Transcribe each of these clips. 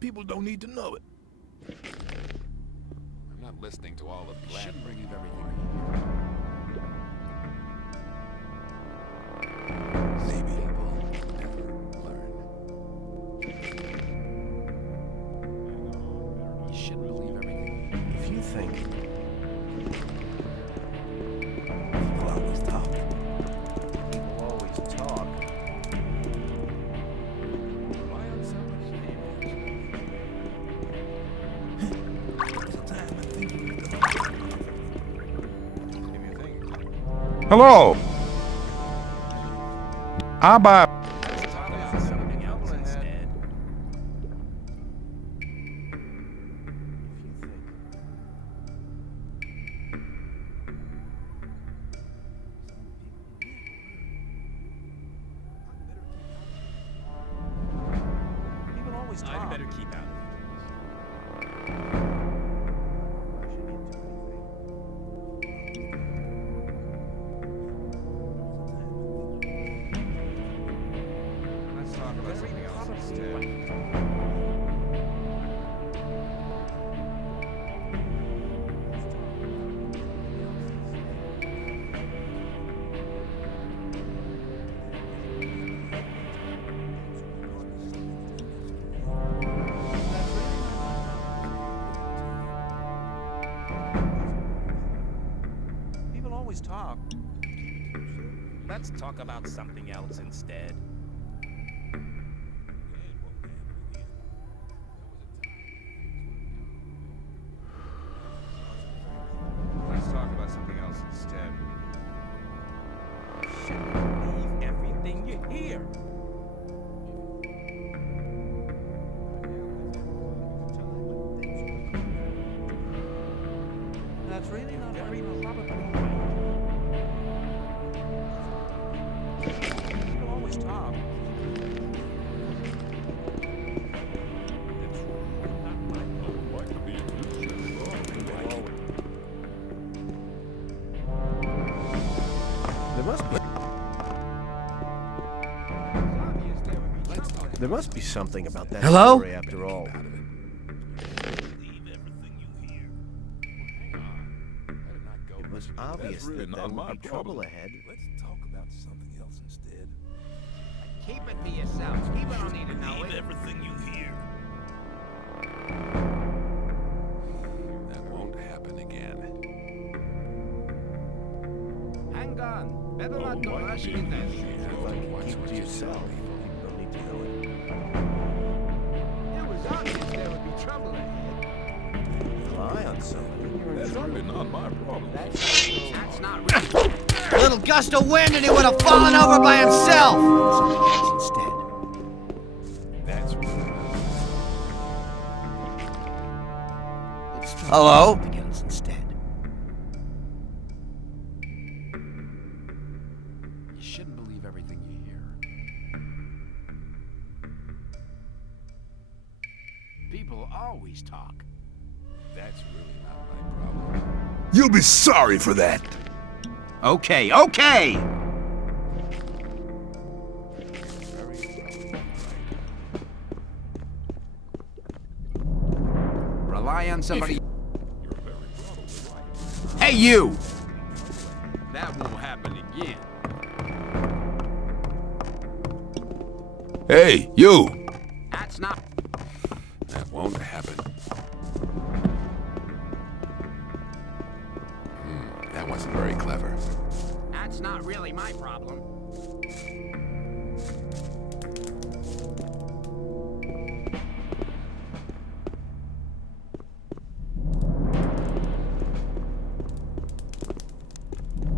People don't need to know it. I'm not listening to all the You blabbering. shouldn't believe everything. Maybe. People never learn. You shouldn't believe everything. If you think people always talk, people always talk. Rely on somebody. There's a time I think you need to Give me a thing. Hello. Abba. Let's talk about something else instead. People always talk. I'd better keep out of Let's talk about something else instead. People always talk. Let's talk about something else instead. Let's talk about something else instead. You shouldn't believe everything you hear. That's really not Very very probably probably. right. People always talk. There must be. There must be something about that Hello? story after all. It was obvious really that there not my would be trouble problem. ahead. Let's talk about something else instead. Keep it to yourselves. People don't need to know Believe it. everything you hear. That won't happen again. Hang on. Better not go rushing in there. Like, keep it to yourself. People don't need to know it. It was obvious there would be trouble ahead. Rely on somebody. You're in That's trouble. really not my problem. That's not right. Little gust of wind and he would have fallen over by himself. Something else instead. That's Hello? Something else instead. You shouldn't believe everything you hear. People always talk. That's really not my problem. You'll be sorry for that. Okay, okay. Rely on somebody. Hey, you! That won't happen again. Hey, you! That's not. That won't happen. That wasn't very clever. That's not really my problem.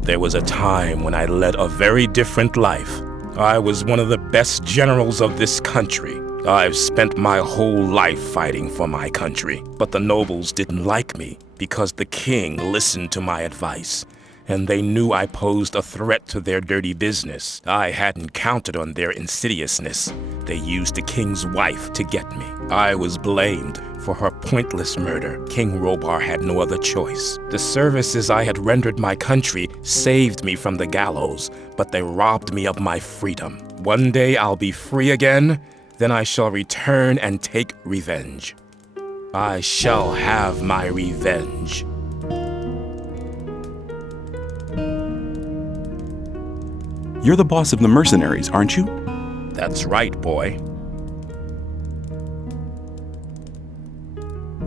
There was a time when I led a very different life. I was one of the best generals of this country. I've spent my whole life fighting for my country, but the nobles didn't like me because the king listened to my advice, and they knew I posed a threat to their dirty business. I hadn't counted on their insidiousness. They used the king's wife to get me. I was blamed for her pointless murder. King Robar had no other choice. The services I had rendered my country saved me from the gallows, but they robbed me of my freedom. One day I'll be free again, Then I shall return and take revenge. I shall have my revenge. You're the boss of the mercenaries, aren't you? That's right, boy.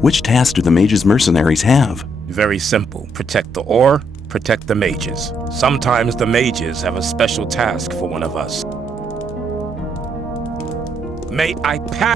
Which task do the mage's mercenaries have? Very simple. Protect the ore, protect the mages. Sometimes the mages have a special task for one of us. May I pass?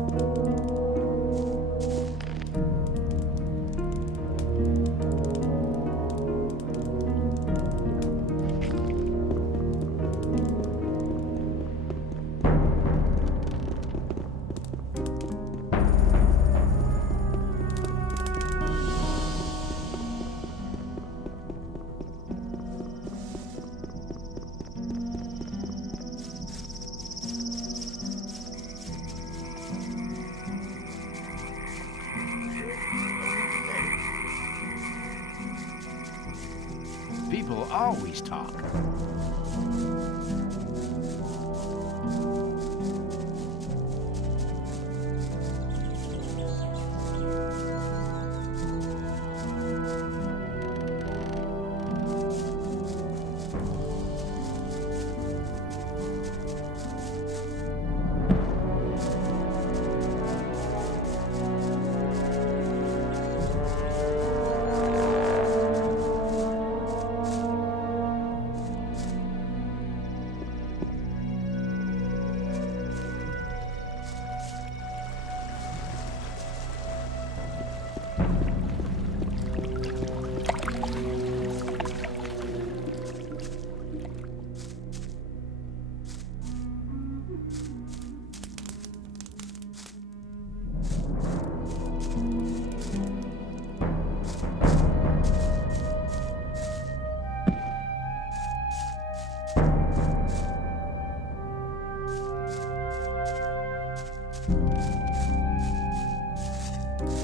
People always talk.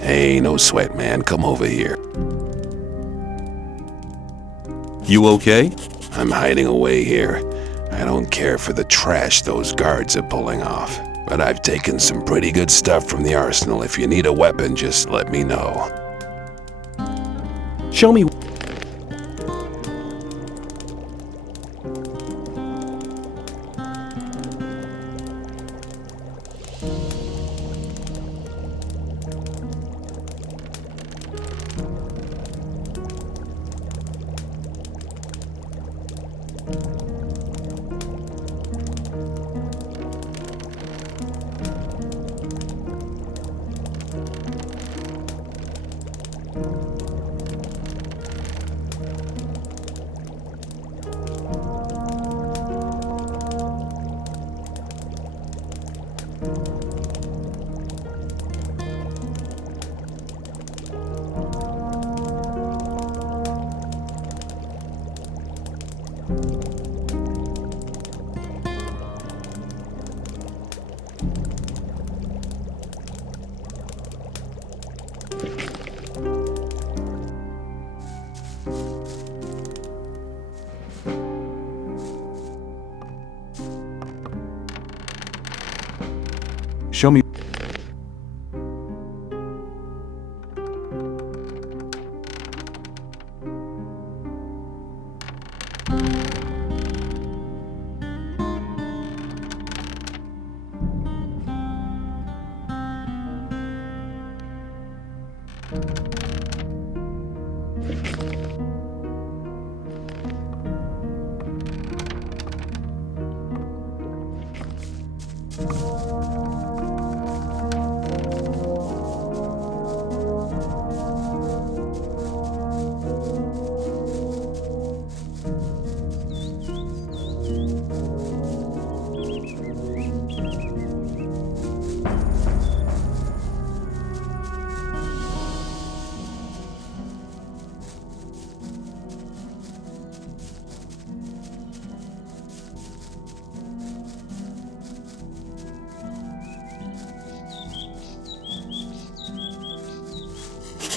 Hey, no sweat, man. Come over here. You okay? I'm hiding away here. I don't care for the trash those guards are pulling off. But I've taken some pretty good stuff from the arsenal. If you need a weapon, just let me know. Show me. Show me.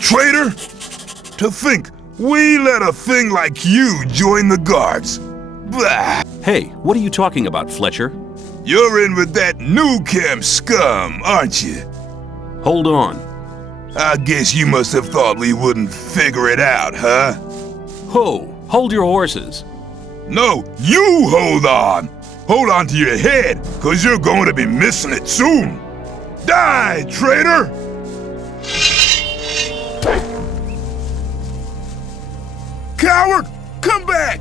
Traitor! To think we let a thing like you join the guards. Blah! Hey, what are you talking about, Fletcher? You're in with that new camp scum, aren't you? Hold on. I guess you must have thought we wouldn't figure it out, huh? Ho! Hold your horses. No, you hold on! Hold on to your head, cause you're going to be missing it soon! Die, traitor! Coward! Come back!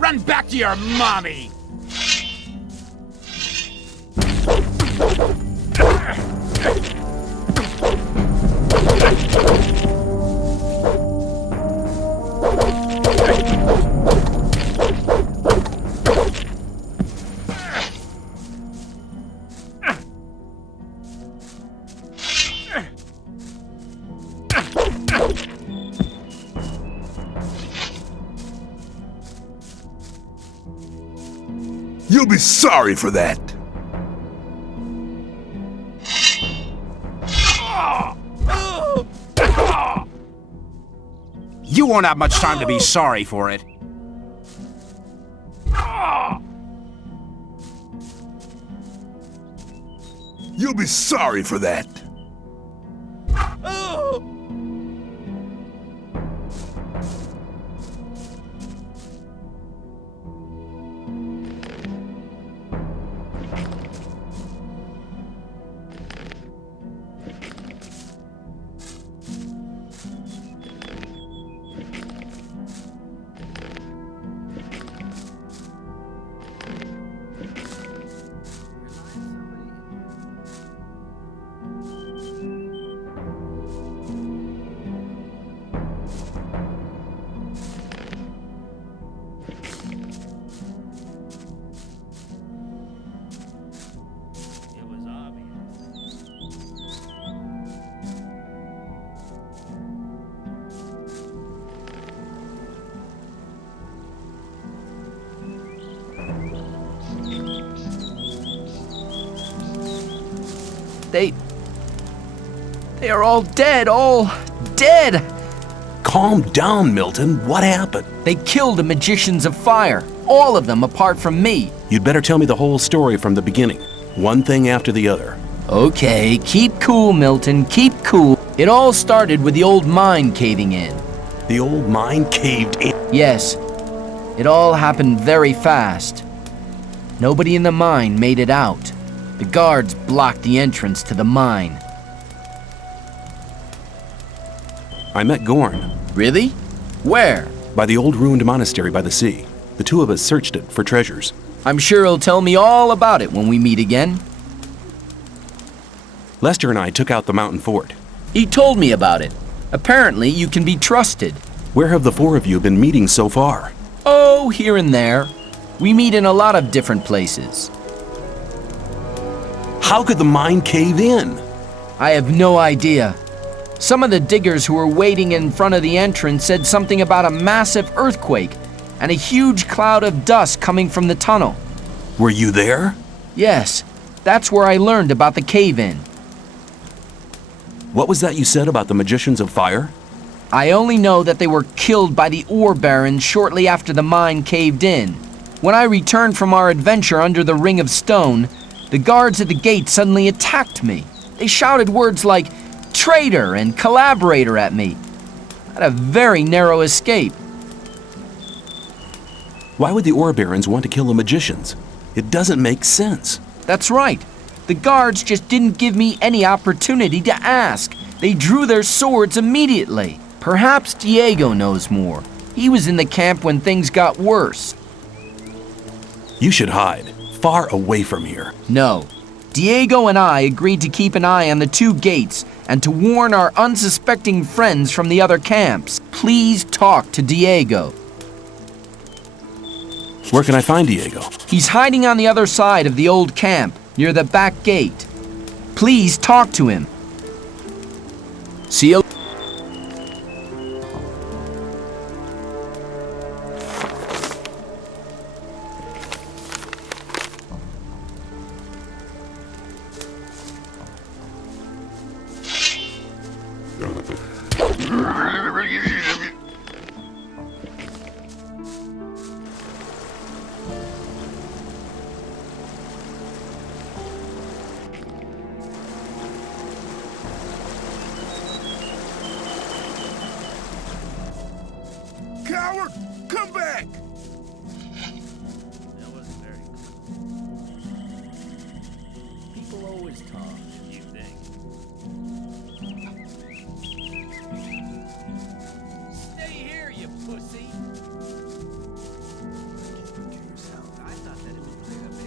Run back to your mommy! You'll be sorry for that. You won't have much time to be sorry for it. You'll be sorry for that. They are all dead! Calm down, Milton. What happened? They killed the magicians of fire, all of them apart from me. You'd better tell me the whole story from the beginning. One thing after the other. Okay, keep cool, Milton, keep cool. It all started with the old mine caving in. The old mine caved in? Yes, it all happened very fast. Nobody in the mine made it out. The guards blocked the entrance to the mine. I met Gorn. Really? Where? By the old ruined monastery by the sea. The two of us searched it for treasures. I'm sure he'll tell me all about it when we meet again. Lester and I took out the mountain fort. He told me about it. Apparently, you can be trusted. Where have the four of you been meeting so far? Oh, here and there. We meet in a lot of different places. How could the mine cave in? I have no idea. Some of the diggers who were waiting in front of the entrance said something about a massive earthquake and a huge cloud of dust coming from the tunnel. Were you there? Yes, that's where I learned about the cave-in. What was that you said about the magicians of fire? I only know that they were killed by the ore barons shortly after the mine caved in. When I returned from our adventure under the Ring of Stone, the guards at the gate suddenly attacked me. They shouted words like traitor and collaborator at me. I had a very narrow escape. Why would the ore barons want to kill the magicians? It doesn't make sense. That's right. The guards just didn't give me any opportunity to ask. They drew their swords immediately. Perhaps Diego knows more. He was in the camp when things got worse. You should hide, far away from here. No. Diego and I agreed to keep an eye on the two gates and to warn our unsuspecting friends from the other camps. Please talk to Diego. Where can I find Diego? He's hiding on the other side of the old camp, near the back gate. Please talk to him. See you. coward! Come back! That wasn't very clear. People always talk. You think? Stay here, you pussy! I thought that it was clear to me.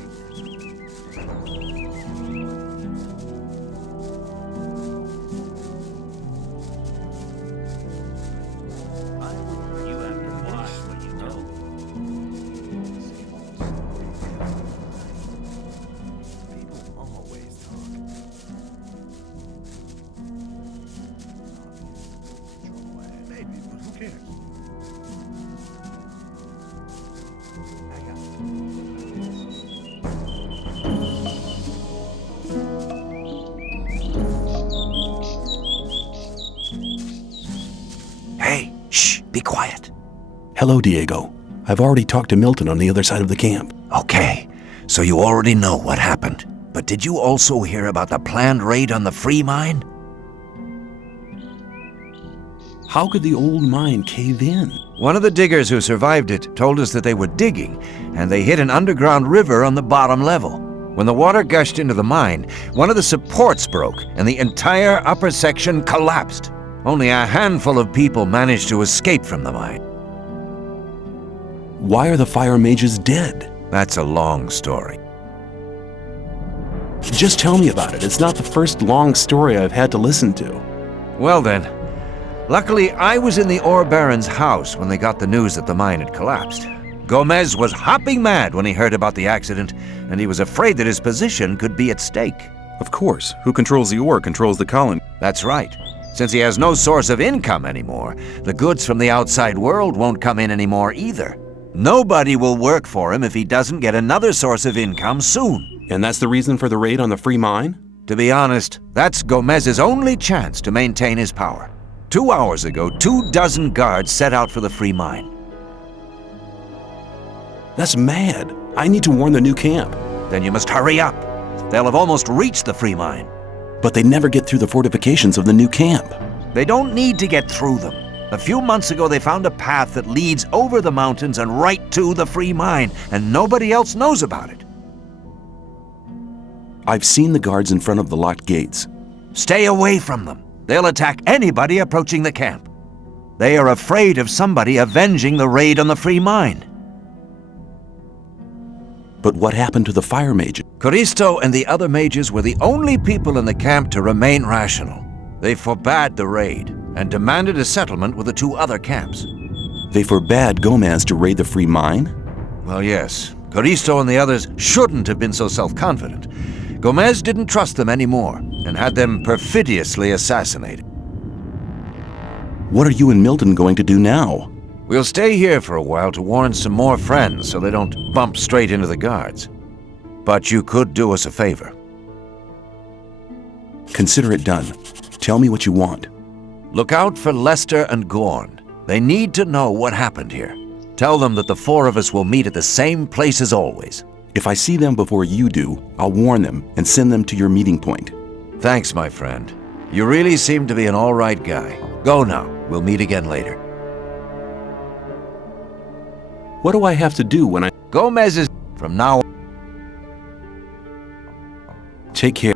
You have to watch what you know. People always talk. Maybe, but who cares? Hey, shh, be quiet. Hello, Diego. I've already talked to Milton on the other side of the camp. Okay, so you already know what happened. But did you also hear about the planned raid on the free mine? How could the old mine cave in? One of the diggers who survived it told us that they were digging, and they hit an underground river on the bottom level. When the water gushed into the mine, one of the supports broke, and the entire upper section collapsed. Only a handful of people managed to escape from the mine. Why are the fire mages dead? That's a long story. Just tell me about it. It's not the first long story I've had to listen to. Well then, luckily I was in the ore baron's house when they got the news that the mine had collapsed. Gomez was hopping mad when he heard about the accident, and he was afraid that his position could be at stake. Of course. Who controls the ore controls the colony. That's right. Since he has no source of income anymore, the goods from the outside world won't come in anymore either. Nobody will work for him if he doesn't get another source of income soon. And that's the reason for the raid on the free mine? To be honest, that's Gomez's only chance to maintain his power. 2 hours ago, 24 guards set out for the free mine. That's mad. I need to warn the new camp. Then you must hurry up. They'll have almost reached the free mine. But they never get through the fortifications of the new camp. They don't need to get through them. A few months ago, they found a path that leads over the mountains and right to the free mine, and nobody else knows about it. I've seen the guards in front of the locked gates. Stay away from them. They'll attack anybody approaching the camp. They are afraid of somebody avenging the raid on the free mine. But what happened to the fire mages? Coristo and the other mages were the only people in the camp to remain rational. They forbade the raid and demanded a settlement with the 2 other camps. They forbade Gomez to raid the free mine? Well, yes. Coristo and the others shouldn't have been so self-confident. Gomez didn't trust them anymore and had them perfidiously assassinated. What are you and Milton going to do now? We'll stay here for a while to warn some more friends so they don't bump straight into the guards. But you could do us a favor. Consider it done. Tell me what you want. Look out for Lester and Gorn. They need to know what happened here. Tell them that the 4 of us will meet at the same place as always. If I see them before you do, I'll warn them and send them to your meeting point. Thanks, my friend. You really seem to be an all right guy. Go now. We'll meet again later. What do I have to do when I... Gomez is from now on. Take care.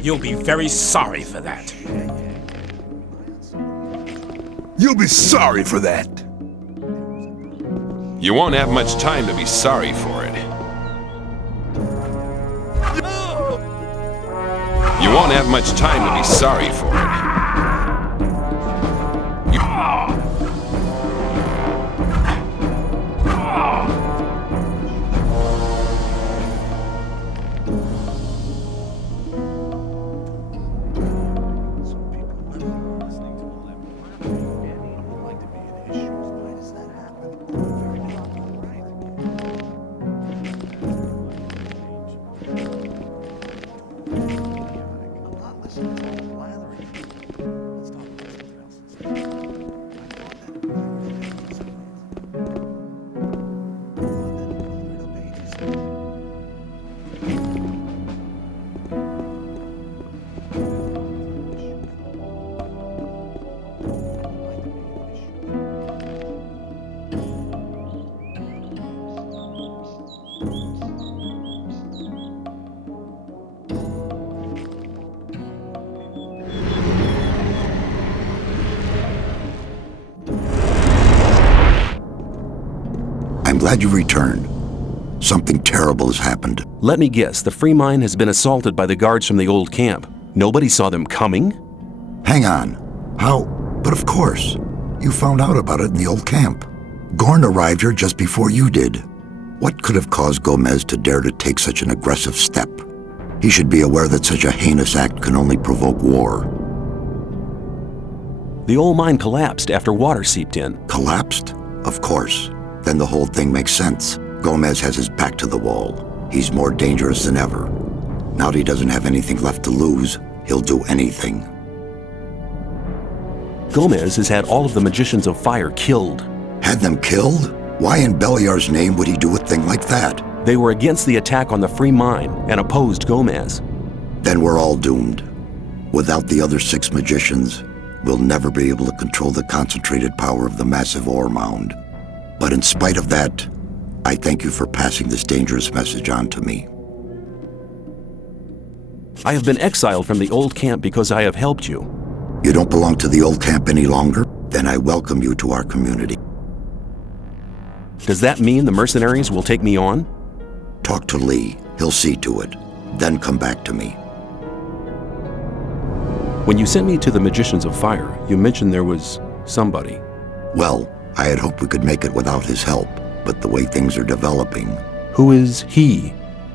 You'll be very sorry for that. You'll be sorry for that. You won't have much time to be sorry for it. You won't have much time to be sorry for it. I'm glad you returned. Something terrible has happened. Let me guess, the free mine has been assaulted by the guards from the old camp. Nobody saw them coming? Hang on. How? But of course. You found out about it in the old camp. Gorn arrived here just before you did. What could have caused Gomez to dare to take such an aggressive step? He should be aware that such a heinous act can only provoke war. The old mine collapsed after water seeped in. Collapsed? Of course. Then the whole thing makes sense. Gomez has his back to the wall. He's more dangerous than ever. Now that he doesn't have anything left to lose, he'll do anything. Gomez has had all of the Magicians of Fire killed. Had them killed? Why in Beliar's name would he do a thing like that? They were against the attack on the free mine and opposed Gomez. Then we're all doomed. Without the other 6 magicians, we'll never be able to control the concentrated power of the massive ore mound. But in spite of that, I thank you for passing this dangerous message on to me. I have been exiled from the old camp because I have helped you. You don't belong to the old camp any longer? Then I welcome you to our community. Does that mean the mercenaries will take me on? Talk to Lee. He'll see to it. Then come back to me. When you sent me to the Magicians of Fire, you mentioned there was somebody. Well, I had hoped we could make it without his help, but the way things are developing... Who is he?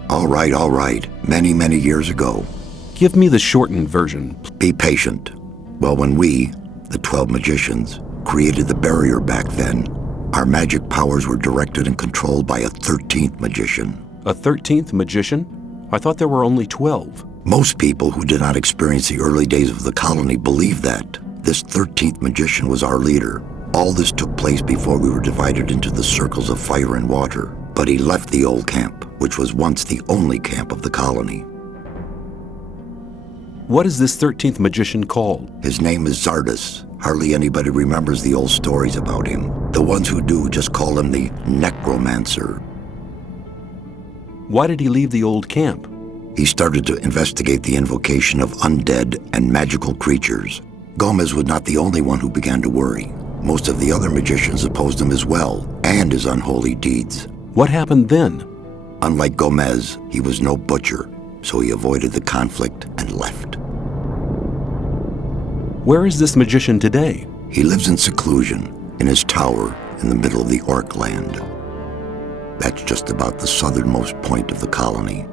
All right. Many, many years ago. Give me the shortened version. Be patient. Well, when we, the 12 magicians, created the barrier back then, our magic powers were directed and controlled by a 13th magician. A 13th magician? I thought there were only 12. Most people who did not experience the early days of the colony believe that. This 13th magician was our leader. All this took place before we were divided into the circles of fire and water. But he left the old camp, which was once the only camp of the colony. What is this 13th magician called? His name is Zardus. Hardly anybody remembers the old stories about him. The ones who do just call him the Necromancer. Why did he leave the old camp? He started to investigate the invocation of undead and magical creatures. Gomez was not the only one who began to worry. Most of the other magicians opposed him as well, and his unholy deeds. What happened then? Unlike Gomez, he was no butcher, so he avoided the conflict and left. Where is this magician today? He lives in seclusion, in his tower in the middle of the Orc land. That's just about the southernmost point of the colony.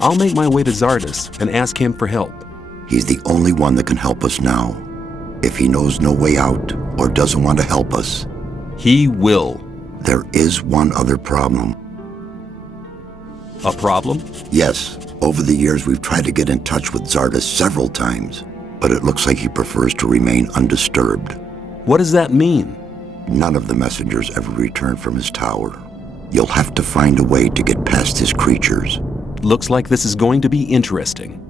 I'll make my way to Zardus and ask him for help. He's the only one that can help us now. If he knows no way out or doesn't want to help us, he will. There is one other problem. A problem? Yes. Over the years, we've tried to get in touch with Zardus several times, but it looks like he prefers to remain undisturbed. What does that mean? None of the messengers ever returned from his tower. You'll have to find a way to get past his creatures. Looks like this is going to be interesting.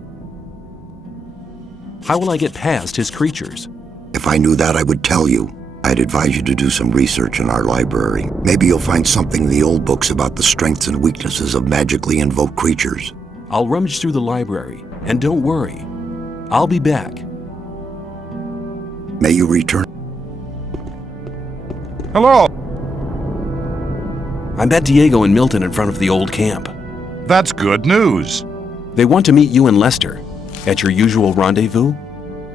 How will I get past his creatures? If I knew that, I would tell you. I'd advise you to do some research in our library. Maybe you'll find something in the old books about the strengths and weaknesses of magically invoked creatures. I'll rummage through the library, and don't worry, I'll be back. May you return. Hello! I met Diego and Milton in front of the old camp. That's good news. They want to meet you and Lester at your usual rendezvous.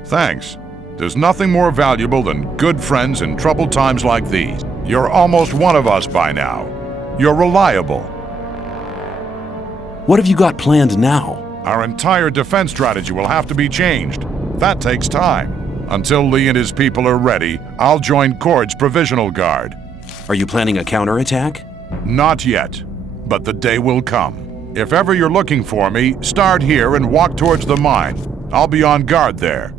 Thanks. There's nothing more valuable than good friends in troubled times like these. You're almost one of us by now. You're reliable. What have you got planned now? Our entire defense strategy will have to be changed. That takes time. Until Lee and his people are ready, I'll join Cord's Provisional Guard. Are you planning a counterattack? Not yet, but the day will come. If ever you're looking for me, start here and walk towards the mine. I'll be on guard there.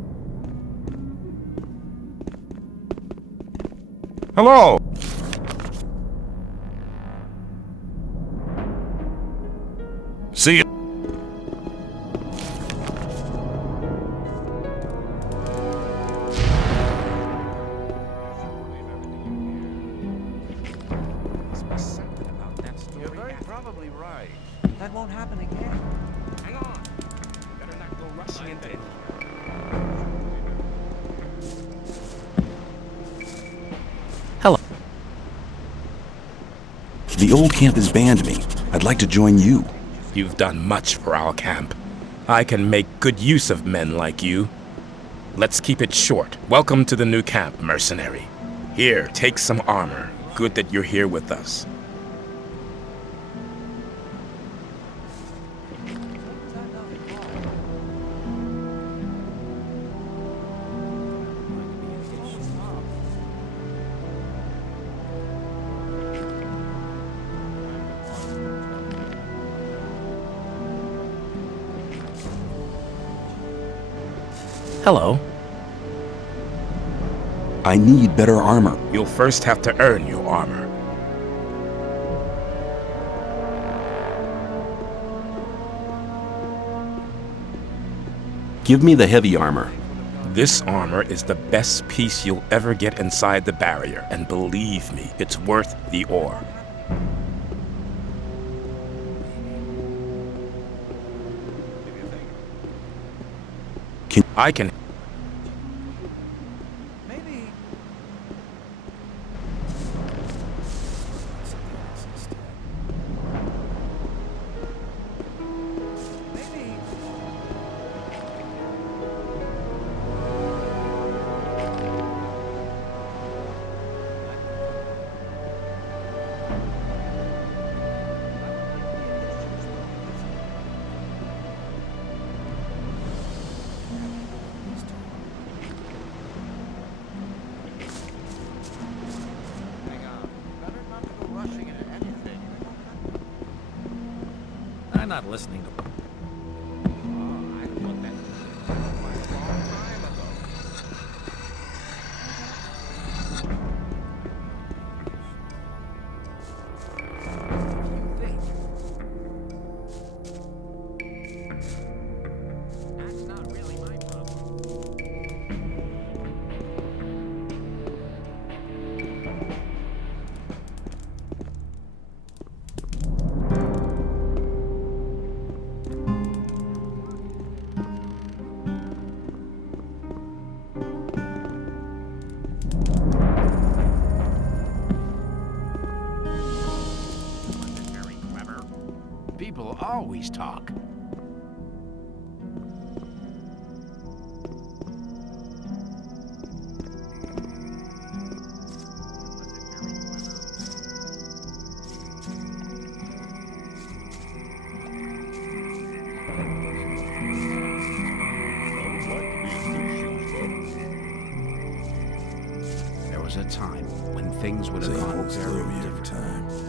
Hello! See you. You're very probably right. That won't happen again. Hang on. Better not go rushing into it. The old camp has banned me. I'd like to join you. You've done much for our camp. I can make good use of men like you. Let's keep it short. Welcome to the new camp, mercenary. Here, take some armor. Good that you're here with us. Hello. I need better armor. You'll first have to earn your armor. Give me the heavy armor. This armor is the best piece you'll ever get inside the barrier, and believe me, it's worth the ore. I can... Maybe. Maybe. I'm not listening to... I put that a long time ago. That's not really my problem. People always talk. There was a time when things would have gone very different.